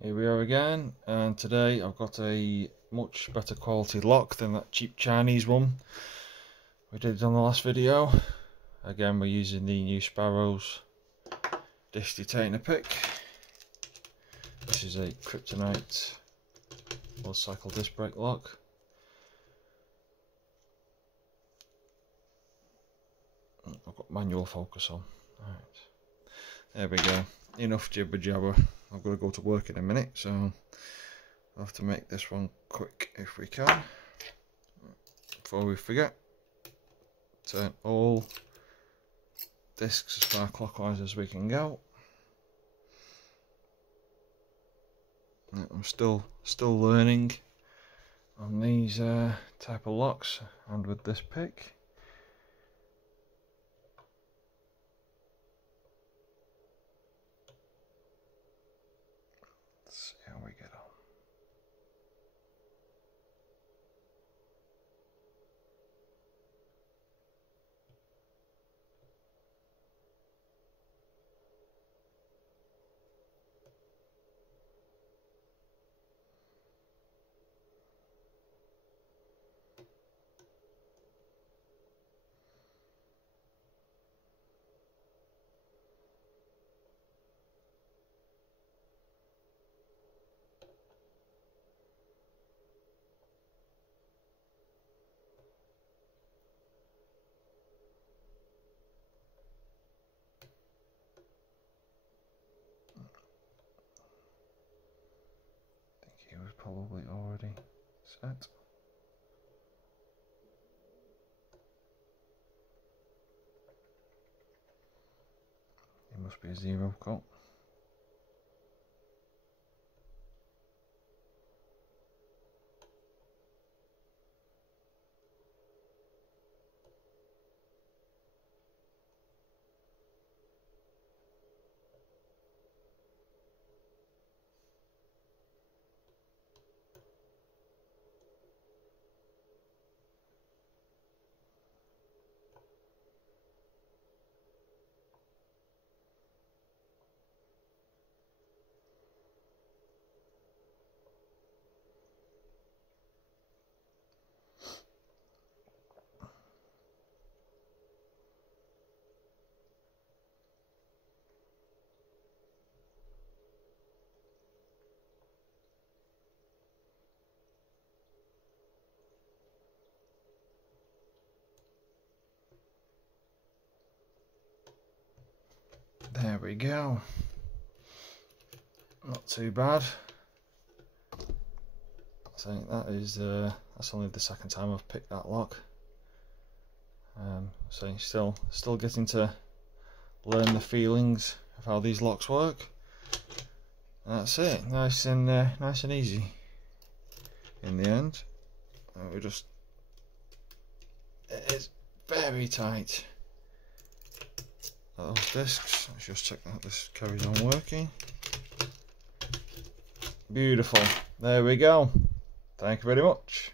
Here we are again, and today I've got a much better quality lock than that cheap Chinese one we did on the last video. Again, we're using the new Sparrows disc detainer pick. This is a Kryptonite full cycle disc brake lock. I've got manual focus on. Right, there we go. Enough jibber jabber. I've got to go to work in a minute, so I'll have to make this one quick if we can. Before we forget, turn all discs as far clockwise as we can go. I'm still learning on these type of locks and with this pick. Let's see how we get on. He was probably already set. It must be a zero cut. There we go. Not too bad. I think that is that's only the second time I've picked that lock. So still getting to learn the feelings of how these locks work. And that's it. Nice and easy. In the end, it is very tight. Those discs, let's just check that this carries on working. Beautiful. There we go. Thank you very much.